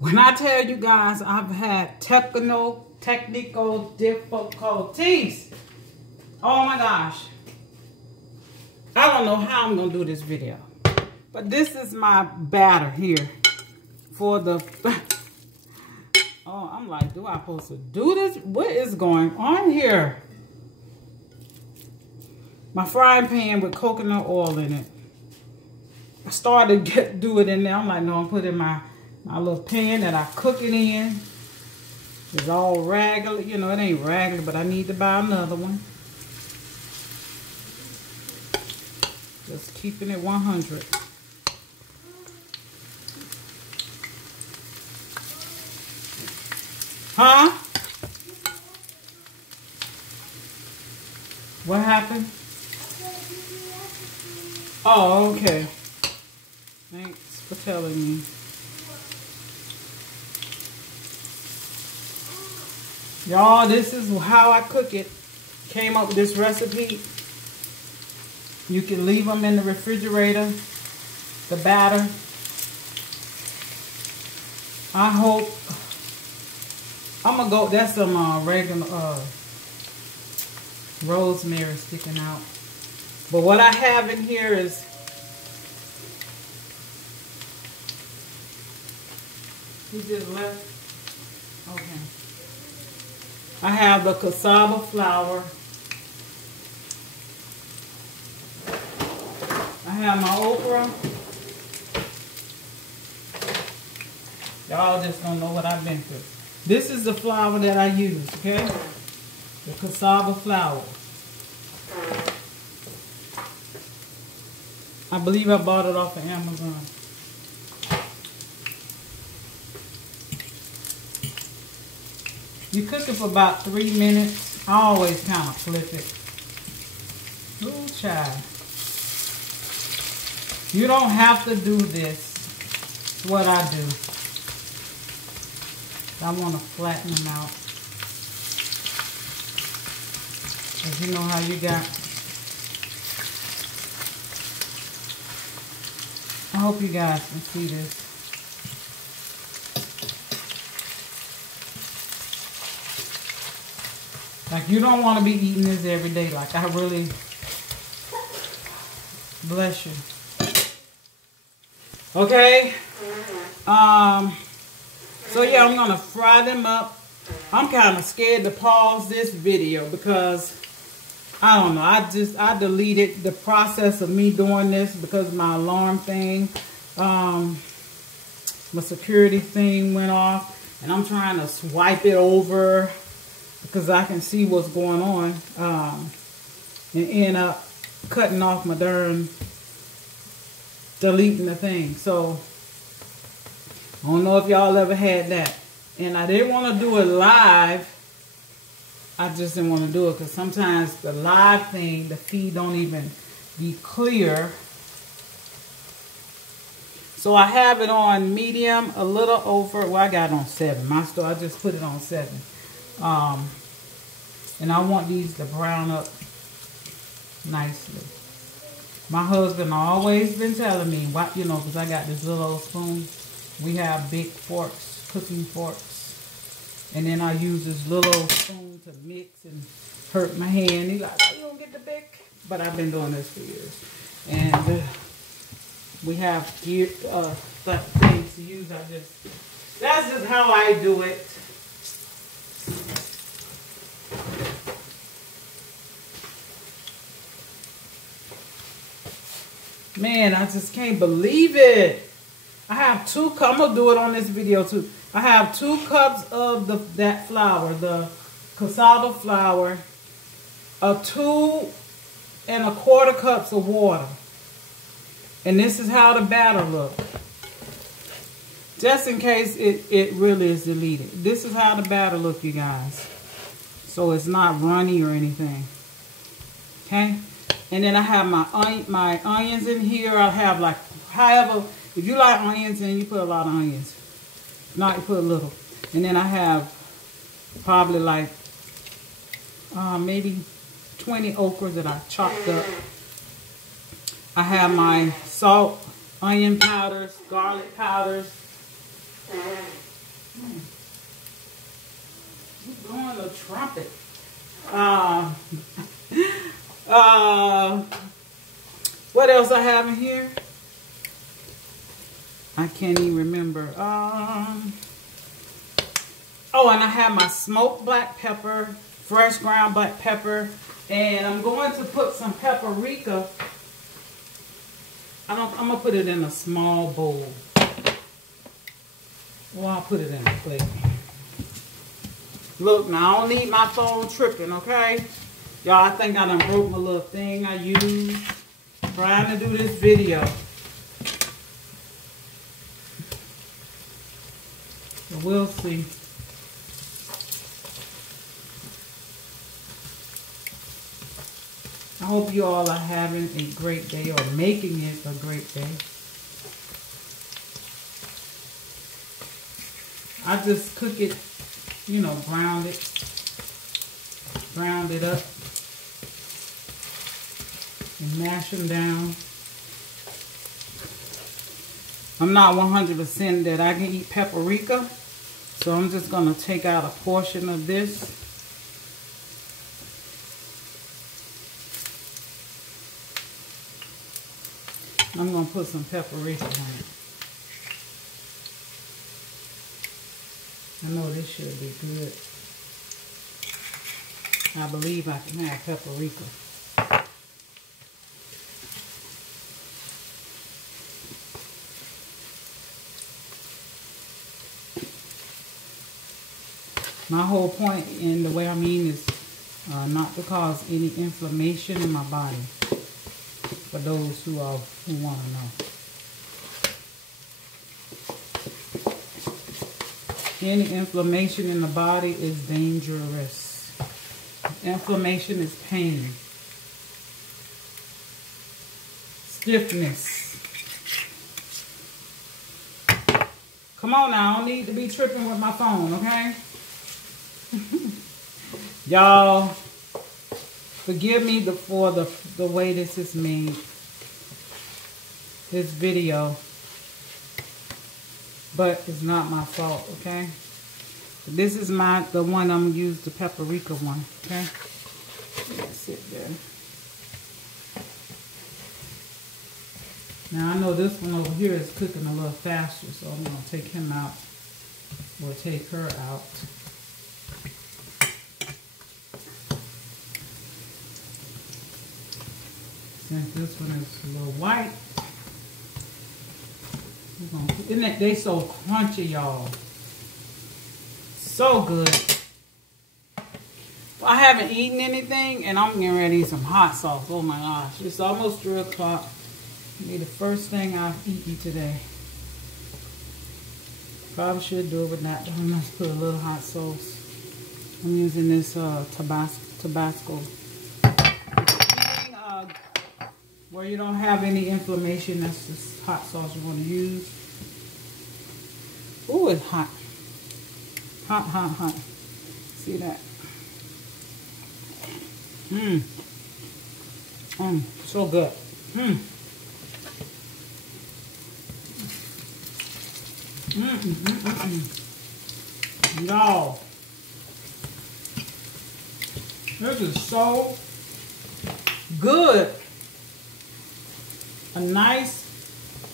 When I tell you guys I've had technical difficulties, oh my gosh. I don't know how I'm going to do this video. But this is my batter here for the... Oh, I'm like, do I supposed to do this? What is going on here? My frying pan with coconut oil in it. I started to do it in there. I'm like, no, I'm putting my little pan that I cook it in. It's all raggedy. You know, it ain't raggedy, but I need to buy another one. Just keeping it 100. Huh? What happened? Oh, okay. Thanks for telling me. Y'all, this is how I cook it. Came up with this recipe. You can leave them in the refrigerator, the batter. I hope, I'm gonna go, that's some regular rosemary sticking out. But what I have in here is, you just left, okay. I have the cassava flour. I have my okra. Y'all just don't know what I've been through. This is the flour that I use, okay? The cassava flour. I believe I bought it off of Amazon. You cook it for about 3 minutes. I always kind of flip it. Ooh, child. You don't have to do this. It's what I do. I want to flatten them out. Because you know how you got. I hope you guys can see this. Like, you don't want to be eating this every day. Like, I really, bless you. Okay. So yeah, I'm gonna fry them up. I'm kind of scared to pause this video because I don't know. I deleted the process of me doing this because my alarm thing, my security thing went off, and I'm trying to swipe it over because I can see what's going on, and end up cutting off my darn, deleting the thing. So I don't know if y'all ever had that. And I didn't want to do it live. I just didn't want to do it because sometimes the live thing, the feed don't even be clear. So I have it on medium, a little over. Well, I got it on 7. I just put it on 7. And I want these to brown up nicely. My husband always been telling me, what, you know, because I got this little old spoon. We have big forks, cooking forks. And then I use this little spoon to mix and hurt my hand. He's like, oh, you don't get the big. But I've been doing this for years. And we have gear, things to use. That's just how I do it. Man, I just can't believe it. I have 2 cups. I'm going to do it on this video too. I have 2 cups of that flour, the cassava flour, 2 1/4 cups of water. And this is how the batter looks. Just in case it really is deleted. This is how the batter looks, you guys. So it's not runny or anything. Okay? And then I have my onions in here. I have like, however, if you like onions in, you put a lot of onions. If not, you put a little. And then I have probably like maybe 20 okras that I chopped up. I have my salt, onion powders, garlic powders. Who's blowing the trumpet? Uh, what else I have in here? I can't even remember. Oh, and I have my smoked black pepper, fresh ground black pepper, and I'm going to put some paprika. I'm gonna put it in a small bowl. Well, I'll put it in a plate. Look, now I don't need my phone tripping, okay? Y'all, I think I done broke my little thing I used trying to do this video. So we'll see. I hope you all are having a great day or making it a great day. I just cook it, you know, brown it up and mash them down. I'm not 100% that I can eat paprika, so I'm just going to take out a portion of this. I'm going to put some paprika on it. I know this should be good. I believe I can have paprika. My whole point in the way I mean is not to cause any inflammation in my body. For those who want to know. Any inflammation in the body is dangerous. Inflammation is pain. Stiffness. Come on now, I don't need to be tripping with my phone, okay? Y'all, forgive me for the way this is made. This video. But it's not my fault, okay? This is the one I'm going to use, the paprika one, okay? That's it there. Now I know this one over here is cooking a little faster, so I'm going to take him out or take her out. Since this one is a little white, isn't it, they so crunchy, y'all. So good. Well, I haven't eaten anything, and I'm getting ready to eat some hot sauce. Oh my gosh, it's almost 3 o'clock. It'll be the first thing I've eaten today. Probably should do it with that, but I'm going to put a little hot sauce. I'm using this Tabasco. Where you don't have any inflammation, that's this hot sauce you're going to use. Ooh, it's hot. Hot, hot, hot. See that? So good. Y'all, this is so good. A nice,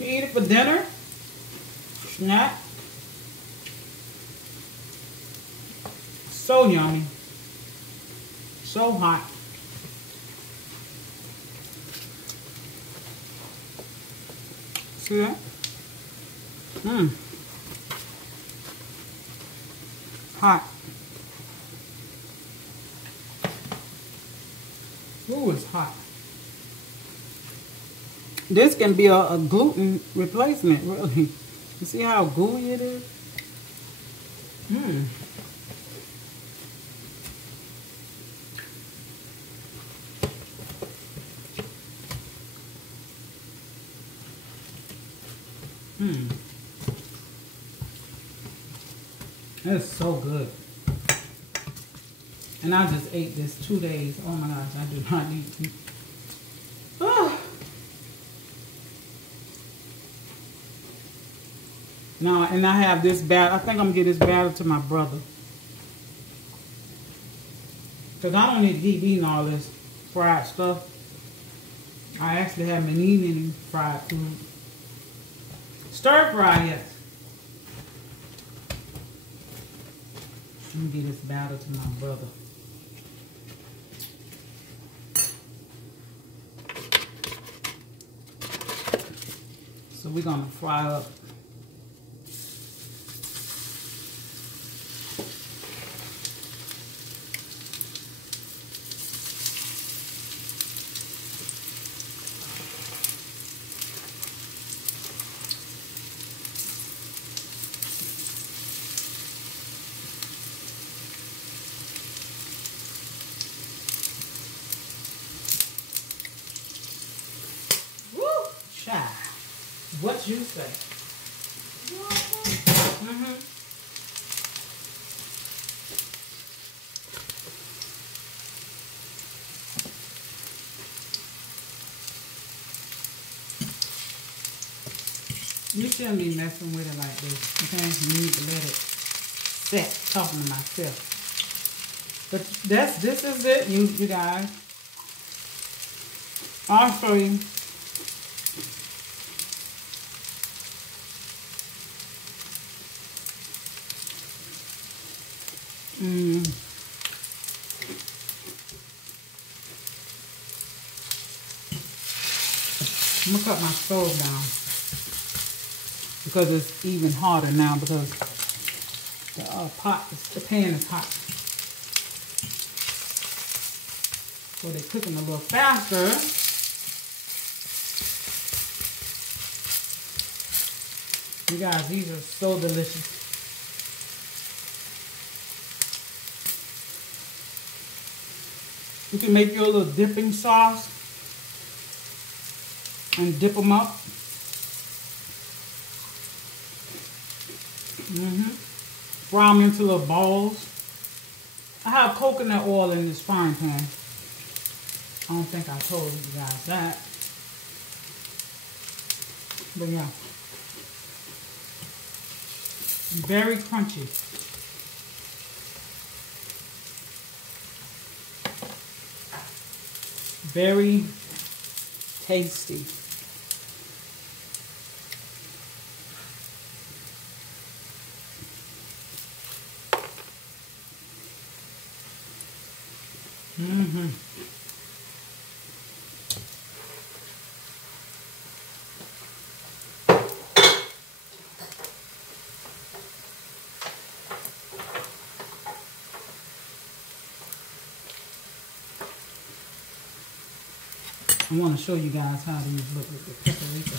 you eat it for dinner, snack. So yummy. So hot. See that? Hot. Ooh, it's hot. This can be a gluten replacement, really. You see how gooey it is? It's so good. And I just ate this 2 days. Oh my gosh, I do not need to. Now, and I have this batter. I think I'm going to give this batter to my brother. Because I don't need to keep eating all this fried stuff. I actually haven't been eating any fried food. Stir fry, yes. Let me give this batter to my brother. So we're going to fry up. What you say? You shouldn't be messing with it like this, okay? You need to let it set, talking to myself. But this is it, you guys. I'll show you. I'm gonna cut my stove down because it's even hotter now because the pan is hot. So they're cooking a little faster. You guys, these are so delicious. You can make your little dipping sauce and dip them up. Fry them into little balls. I have coconut oil in this frying pan. I don't think I told you guys that. But yeah. Very crunchy. Very tasty. I want to show you guys how these look with the paprika.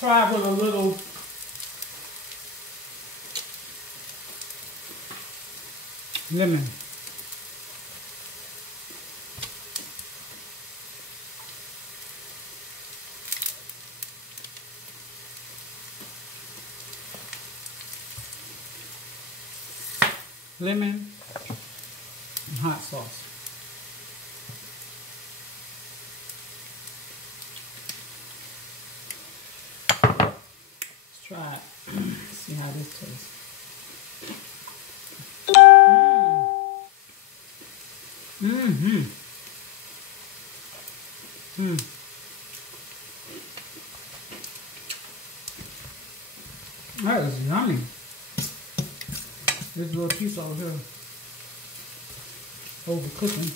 Try with a little lemon. Lemon and hot sauce. Try it. See how this tastes. That is yummy. This little piece over here, overcooking.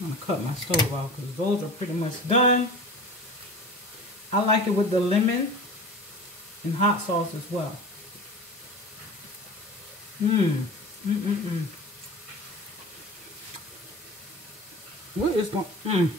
I'm going to cut my stove off because those are pretty much done. I like it with the lemon and hot sauce as well. What is going?